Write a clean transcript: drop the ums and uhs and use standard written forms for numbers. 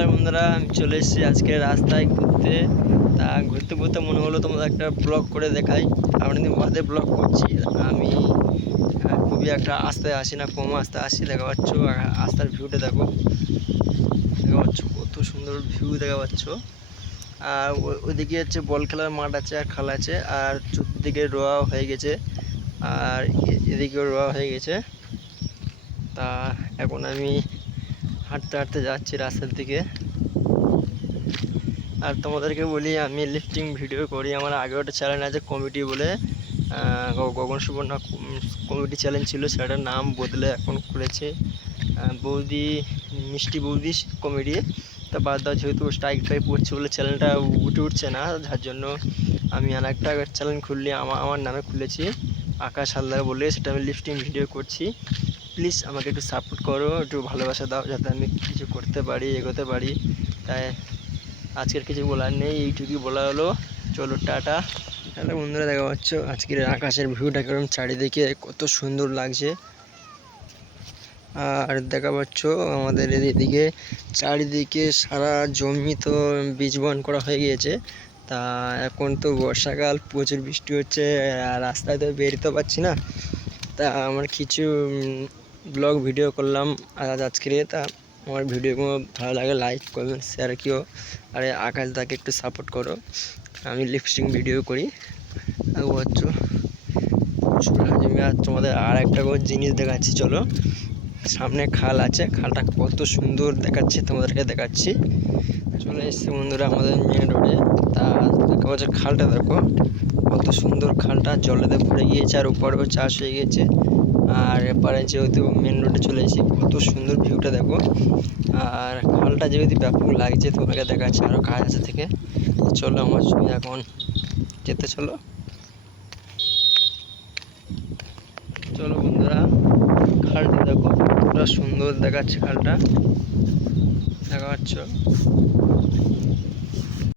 Hello বন্ধুরা, আমি চলে এসেছি আজকে রাস্তায় ঘুরতে। তা ঘুরতে ঘুরতে মনে হলো তোমাদের একটা ব্লগ করে দেখাই। অনেকদিন বাদে ব্লগ করছি আমি। খুবই একটা আস্তে আসি না, কম আস্তে আসি। দেখা পাচ্ছ রাস্তার ভিউটা দেখো, দেখা পাচ্ছ কত সুন্দর ভিউ দেখা পাচ্ছ। আর ওইদিকে হচ্ছে বল খেলার মাঠ আছে আর খাল আছে, আর চতুর্দিকে রোয়া হয়ে গেছে, আর এদিকেও রোয়া হয়ে গেছে। তা এখন আমি হাঁটতে হাঁটতে যাচ্ছি রাস্তার দিকে। আর তোমাদেরকে বলি, আমি লিফটিং ভিডিও করি। আমার আগে একটা চ্যানেল আছে কমিটি বলে, গগন সুবর্ণা কমিটি চ্যানেল ছিল, সেটার নাম বদলে এখন খুলেছে বৌদি, মিষ্টি বৌদি কমেডি। তা বাদ দাও, যেহেতু স্ট্রাইক টাইপ পড়ছে বলে চ্যানেলটা উঠছে না, যার জন্য আমি আর একটা চ্যানেল খুললে আমার নামে খুলেছি, আকাশ হালদার বলে। সেটা আমি লিফটিং ভিডিও করছি। প্লিজ আমাকে একটু সাপোর্ট করো, একটু ভালোবাসা দাও, যাতে আমি কিছু করতে পারি, এগোতে পারি। তাই আজকের কিছু বলার নেই, এইটুকুই বলা হলো। চলো টাটা। তাহলে বন্ধুরা, দেখা পাচ্ছ আজকের আকাশের ভিউটা কেরকম, চারিদিকে কত সুন্দর লাগছে। আর দেখা পাচ্ছ আমাদের এদিকে চারিদিকে সারা জমি তো বীজ বপন করা হয়ে গিয়েছে। তা এখন তো বর্ষাকাল, প্রচুর বৃষ্টি হচ্ছে, আর রাস্তায় তো বেরোতে পারছি না। তা আমার কিছু ব্লগ ভিডিও করলাম আজকের। তা আমার ভিডিওগুলো ভালো লাগে, লাইক কমেন্ট শেয়ার কিও। আর আকাশ দাকে একটু সাপোর্ট করো। আমি লিপস্টিং ভিডিও করি। আর হচ্ছে আর তোমাদের আর একটা জিনিস দেখাচ্ছি, চলো। সামনে খাল আছে, খালটা কত সুন্দর দেখাচ্ছে, তোমাদেরকে দেখাচ্ছি। চলে এসছি বন্ধুরা আমাদের মেন রোডে। তা দেখা যাচ্ছে খালটা দেখো, কত সুন্দর খালটা জলেতে ভরে গিয়েছে, আর উপরেও চাষ হয়ে গেছে। আর এপারে যেহেতু মেন রোডে চলে এসেছি, কত সুন্দর ভিউটা দেখো। আর খালটা যেহেতু ব্যাপক লাগছে, তোমাকে দেখাচ্ছে, আরও কাজ আছে থেকে। চলো আমার সঙ্গে এখন যেতে চলো। চলো বন্ধুরা, খালটা দেখো, কতটা সুন্দর দেখাচ্ছে খালটা, দেখা পাচ্ছ।